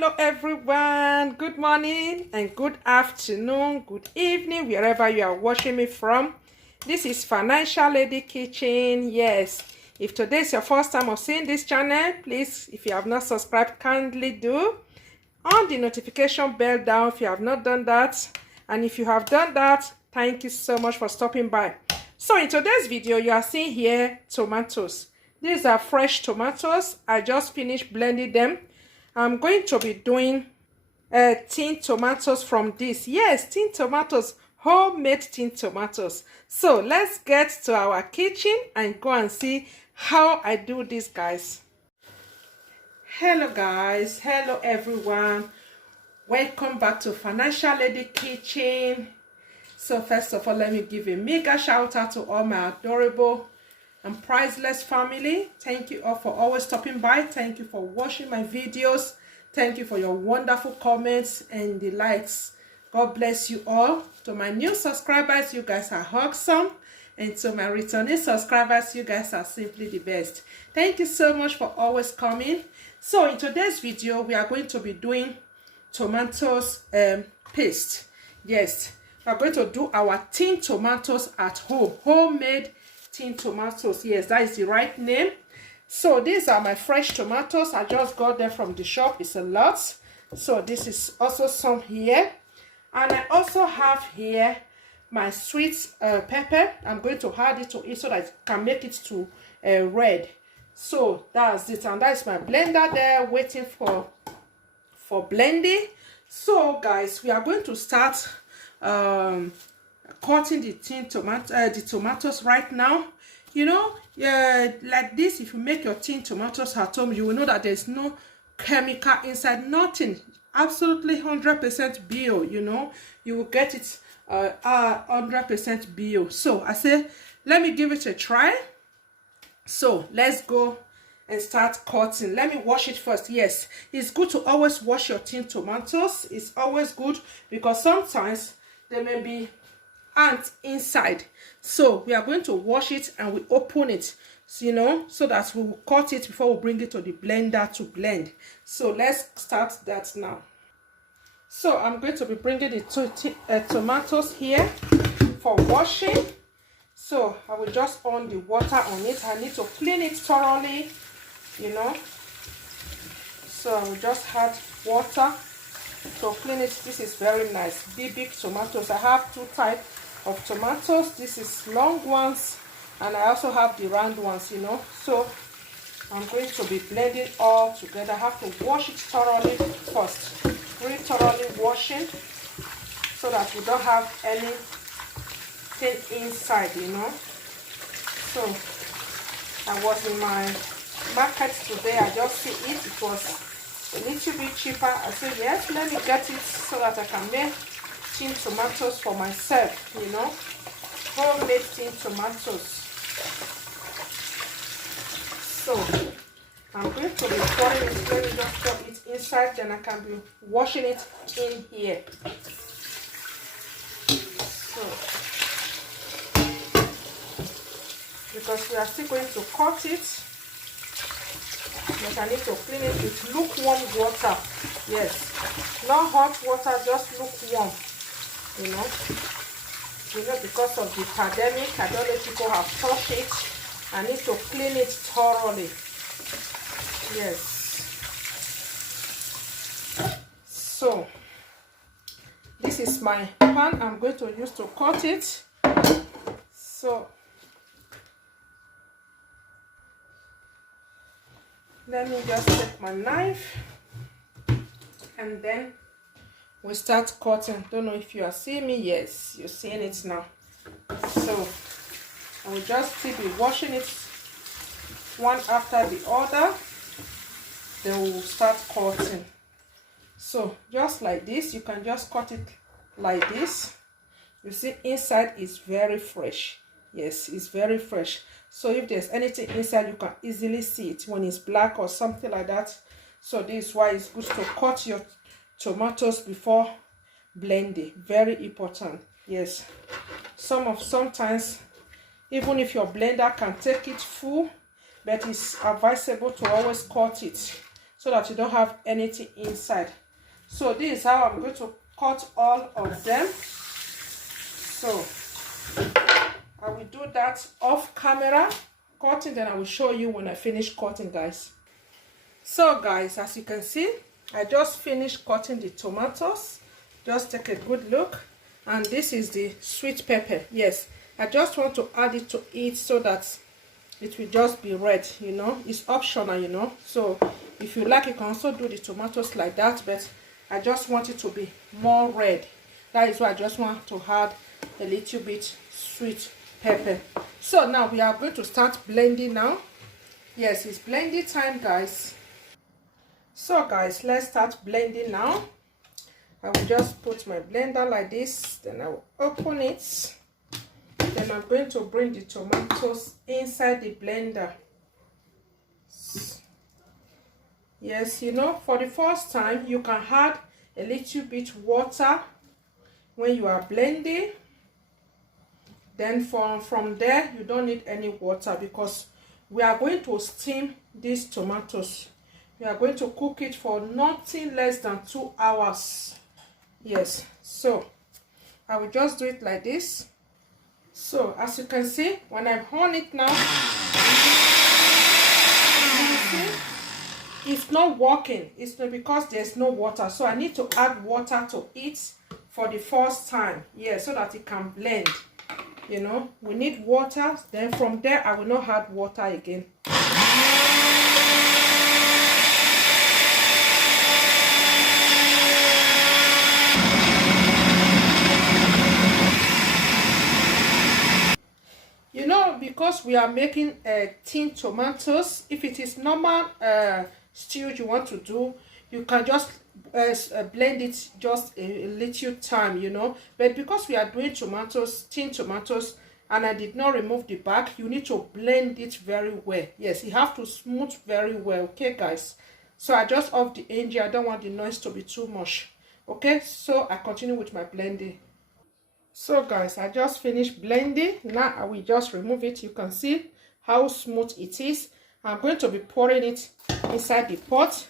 Hello everyone, good morning and good afternoon, good evening, wherever you are watching me from. This is Financial Lady Kitchen. Yes, if today is your first time of seeing this channel, please, if you have not subscribed, kindly do on the notification bell down if you have not done that, and if you have done that, thank you so much for stopping by. So in today's video, you are seeing here tomatoes. These are fresh tomatoes. I just finished blending them. I'm going to be doing tin tomatoes from this. Yes, tin tomatoes, homemade tin tomatoes. So let's get to our kitchen and go and see how I do this, guys. Hello guys, hello everyone, welcome back to Financial Lady Kitchen. So first of all, let me give a mega shout out to all my adorable and priceless family. Thank you all for always stopping by. Thank you for watching my videos. Thank you for your wonderful comments and the likes. God bless you all. To my new subscribers, you guys are awesome. And to my returning subscribers, you guys are simply the best. Thank you so much for always coming. So in today's video, we are going to be doing tomatoes paste. Yes, we are going to do our tin tomatoes at home, homemade tin tomatoes. Yes, that is the right name. So these are my fresh tomatoes. I just got them from the shop. It's a lot. So this is also some here, and I also have here my sweet pepper. I'm going to add it to it so that I can make it to red. So that's it, and that's my blender there waiting for blending. So guys, we are going to start cutting the tomatoes right now. You know, like this, if you make your tin tomatoes at home, you will know that there's no chemical inside, nothing, absolutely 100% bio. You know, you will get it 100% bio. So I say, let me give it a try. So let's go and start cutting. Let me wash it first. Yes, it's good to always wash your tin tomatoes. It's always good because sometimes there may be ants inside. So we are going to wash it and we open it, you know, so that we will cut it before we bring it to the blender to blend. So let's start that now. So I'm going to be bringing the tomatoes here for washing. So I will just on the water on it. I need to clean it thoroughly, you know. So I will just add water to clean it. This is very nice, big tomatoes. I have two types of tomatoes. This is long ones, and I also have the round ones, you know. So I'm going to be blending all together. I have to wash it thoroughly first, really thoroughly washing, so that we don't have anything inside, you know. So I was in my market today. I just see it. It was a little bit cheaper. I said, yes, let me get it so that I can make tin tomatoes for myself, you know, homemade tin tomatoes. So I'm going to be pouring it. Let me just pour it inside, then I can be washing it in here. So because we are still going to cut it, but I need to clean it with lukewarm water. Yes, not hot water, just lukewarm. You know, because of the pandemic, I don't know if people have touched it. I need to clean it thoroughly. Yes. So this is my pan I'm going to use to cut it. So let me just take my knife and then we start cutting. Don't know if you are seeing me. Yes, you're seeing it now. So I will just keep washing it one after the other. Then we will start cutting. So just like this, you can just cut it like this. You see, inside is very fresh. Yes, it's very fresh. So if there's anything inside, you can easily see it when it's black or something like that. So this is why it's good to cut your tomatoes before blending. Very important. Yes, sometimes even if your blender can take it full, but it's advisable to always cut it so that you don't have anything inside. So this is how I'm going to cut all of them. So I will do that off camera cutting, then I will show you when I finish cutting, guys. So guys, as you can see, I just finished cutting the tomatoes. Just take a good look. And this is the sweet pepper. Yes, I just want to add it to it so that it will just be red, you know. It's optional, you know. So if you like, you can also do the tomatoes like that, but I just want it to be more red. That is why I just want to add a little bit sweet pepper. So now we are going to start blending now. Yes, it's blending time, guys. So guys, let's start blending now. I will just put my blender like this, then I will open it. Then I'm going to bring the tomatoes inside the blender. Yes, you know, for the first time, you can add a little bit water when you are blending. Then from there, you don't need any water because we are going to steam these tomatoes. We are going to cook it for nothing less than 2 hours. Yes, so I will just do it like this. So as you can see, when I've on it now, it's not working. It's not because there's no water. So I need to add water to it for the first time. Yeah, so that it can blend. You know, we need water. Then from there, I will not add water again. You know, because we are making tin tomatoes, if it is normal stew you want to do, you can just blend it just a little time, you know. But because we are doing tomatoes, tin tomatoes, and I did not remove the back, you need to blend it very well. Yes, you have to smooth very well, okay guys? So I just off the engine. I don't want the noise to be too much. Okay, so I continue with my blending. So guys, I just finished blending. Now I will just remove it. You can see how smooth it is. I'm going to be pouring it inside the pot.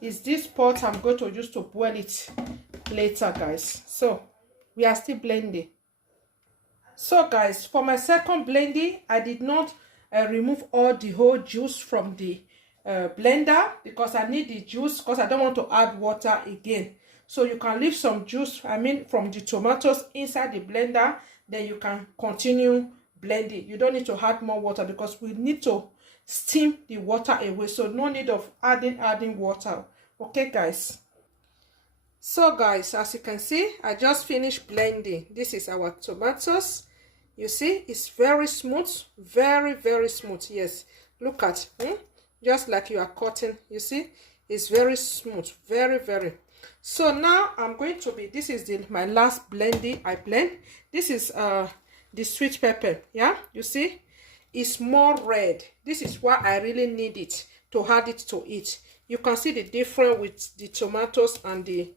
Is this pot I'm going to use to boil it later, guys. So we are still blending. So guys, for my second blending, I did not remove all the whole juice from the blender because I need the juice, because I don't want to add water again. So you can leave some juice, from the tomatoes inside the blender, then you can continue blending. You don't need to add more water because we need to steam the water away. So no need of adding water. Okay guys. So guys, as you can see, I just finished blending. This is our tomatoes. You see, it's very smooth, very smooth. Yes, look at just like you are cutting. You see, it's very smooth, very. So now I'm going to be, this is my last blending I blend. This is the sweet pepper. Yeah, you see, it's more red. This is why I really need it to add it to it. You can see the difference with the tomatoes and the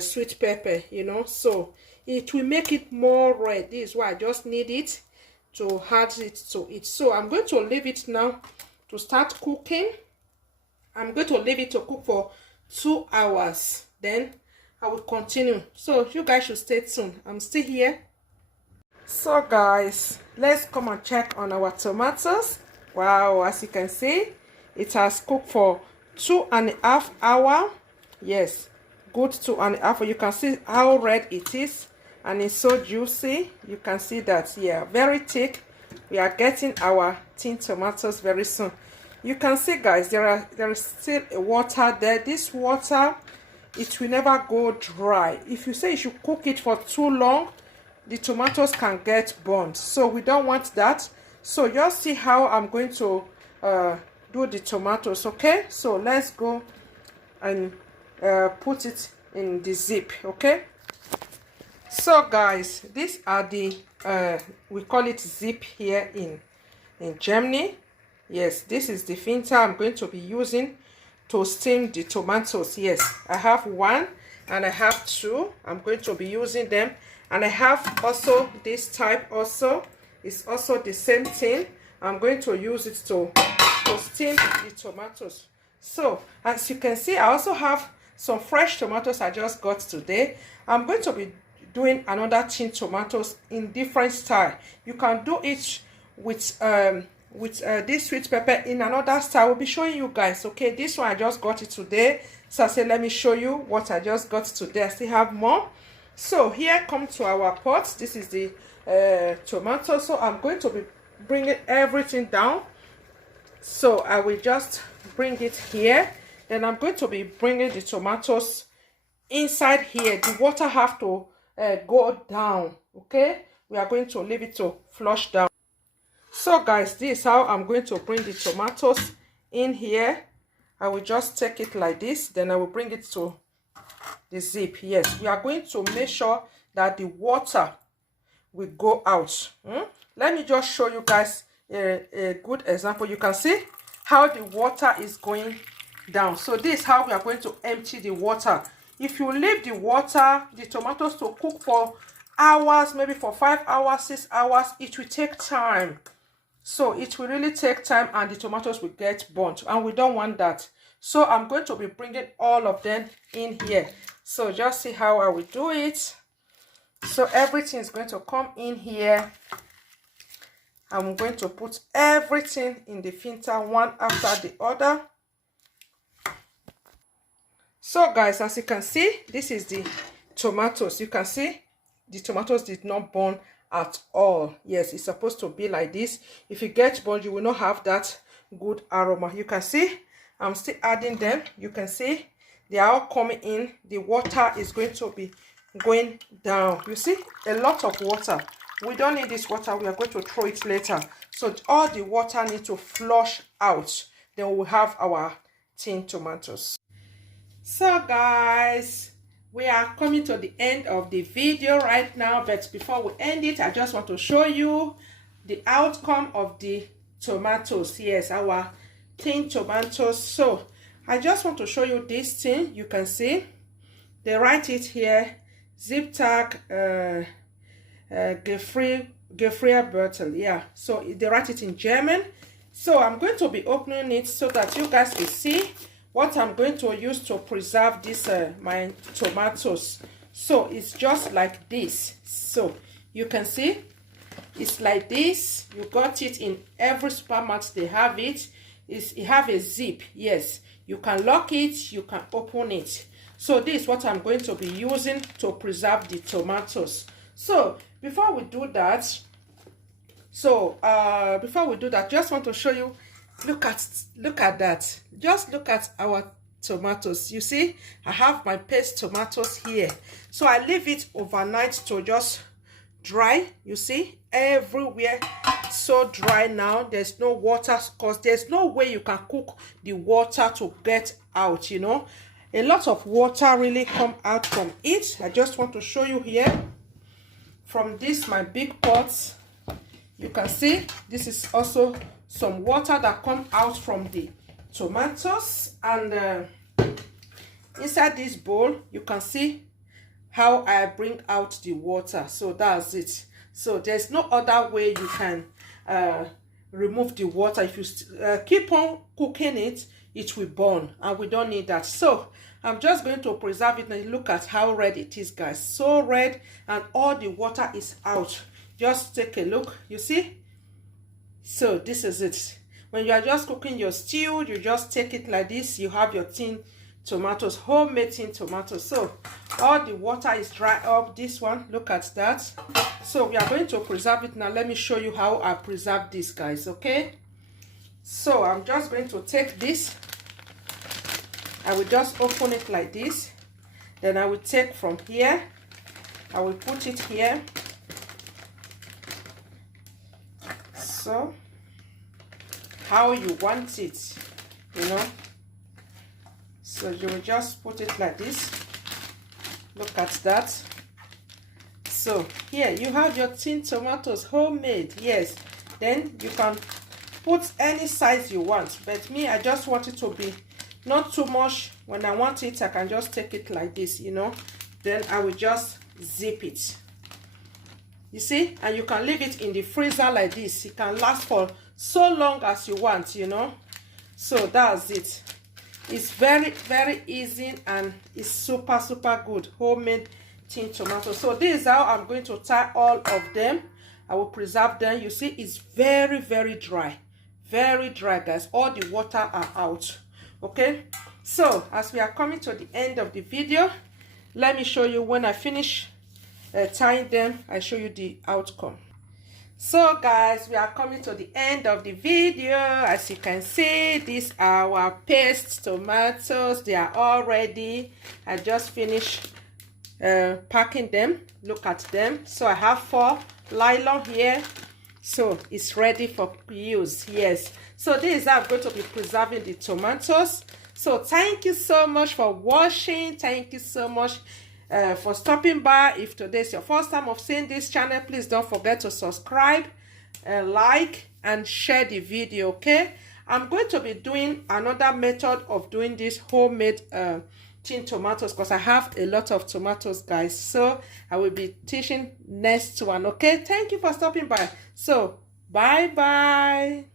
sweet pepper, you know. So it will make it more red. This is why I just need it to add it to it. So I'm going to leave it now to start cooking. I'm going to leave it to cook for 2 hours, then I will continue. So you guys should stay tuned. I'm still here. So guys, let's come and check on our tomatoes. Wow, as you can see, it has cooked for 2.5 hours. Yes, good 2.5 hours. You can see how red it is, and it's so juicy. You can see that, yeah, very thick. We are getting our tin tomatoes very soon. You can see guys, there is still water there. This water, it will never go dry. If you say you should cook it for too long, the tomatoes can get burnt. So we don't want that. So just see how I'm going to do the tomatoes. Okay, so let's go and put it in the zip. Okay, so guys, these are the we call it zip here in Germany. Yes, this is the filter I'm going to be using to steam the tomatoes. Yes, I have one and I have two. I'm going to be using them. And I have also this type also. It's also the same thing. I'm going to use it to steam the tomatoes. So as you can see, I also have some fresh tomatoes I just got today. I'm going to be doing another tin tomatoes in different style. You can do it with this sweet pepper in another style. We'll be showing you guys. Okay, this one I just got it today, so I said let me show you what I just got today. I still have more. So here come to our pot. This is the tomato. So I'm going to be bringing everything down. So I will just bring it here. Then I'm going to be bringing the tomatoes inside here. The water have to go down. Okay, we are going to leave it to flush down. So guys, this is how I'm going to bring the tomatoes in here. I will just take it like this, then I will bring it to the zip. Yes, we are going to make sure that the water will go out. Let me just show you guys a good example. You can see how the water is going down. So this is how we are going to empty the water. If you leave the water, the tomatoes to cook for hours, maybe for 5 hours, 6 hours, it will take time. So it will really take time and the tomatoes will get burnt, and we don't want that. So I'm going to be bringing all of them in here. So just see how I will do it. So everything is going to come in here. I'm going to put everything in the filter one after the other. So guys, as you can see, this is the tomatoes. You can see the tomatoes did not burn at all. Yes, it's supposed to be like this. If you get burned, you will not have that good aroma. You can see I'm still adding them. You can see they are all coming in. The water is going to be going down. You see a lot of water. We don't need this water. We are going to throw it later. So all the water needs to flush out. Then we'll have our tin tomatoes. So guys, we are coming to the end of the video right now, but before we end it, I just want to show you the outcome of the tomatoes. Yes, our tin tomatoes. So I just want to show you this thing. You can see they write it here, zip tag Gefrier bottle. Yeah, so they write it in German. So I'm going to be opening it so that you guys can see what I'm going to use to preserve this my tomatoes. So it's just like this. So you can see it's like this. You got it in every supermarket. They have it. It have a zip. Yes, you can lock it, you can open it. So this is what I'm going to be using to preserve the tomatoes. So before we do that, just want to show you. Look at that. Just look at our tomatoes. You see, I have my paste tomatoes here. So I leave it overnight to just dry. You see, everywhere so dry now. There's no water because there's no way you can cook the water to get out, you know. A lot of water really come out from it. I just want to show you here from this my big pot. You can see this is also some water that come out from the tomatoes, and inside this bowl you can see how I bring out the water. So that's it. So there's no other way you can remove the water. If you keep on cooking it, it will burn, and we don't need that. So I'm just going to preserve it, and look at how red it is, guys. So red, and all the water is out. Just take a look. You see? So this is it. When you are just cooking your stew, you just take it like this. You have your tin tomatoes, homemade tin tomatoes. So all the water is dry up. This one, look at that. So we are going to preserve it now. Let me show you how I preserve this, guys. Okay, so I'm just going to take this. I will just open it like this. Then I will take from here. I will put it here. So how you want it, you know. So you will just put it like this. Look at that. So here you have your tin tomatoes, homemade. Yes, then you can put any size you want, but me, I just want it to be not too much. When I want it, I can just take it like this, you know. Then I will just zip it. You see, and you can leave it in the freezer like this. It can last for so long as you want, you know. So that's it. It's very, very easy and it's super, super good. Homemade tin tomato. So this is how I'm going to tie all of them. I will preserve them. You see, it's very, very dry. Very dry, guys. All the water are out. Okay. So as we are coming to the end of the video, let me show you when I finish tying them. I show you the outcome. So guys, we are coming to the end of the video. As you can see, these are our paste tomatoes. They are all ready. I just finished packing them. Look at them. So I have 4 nylon here, so it's ready for use. Yes, so this is how I'm going to be preserving the tomatoes. So thank you so much for watching. Thank you so much for stopping by. If today is your first time of seeing this channel, please don't forget to subscribe, like and share the video. Okay, I'm going to be doing another method of doing this homemade tin tomatoes, because I have a lot of tomatoes, guys. So I will be teaching next one. Okay, thank you for stopping by. So bye bye.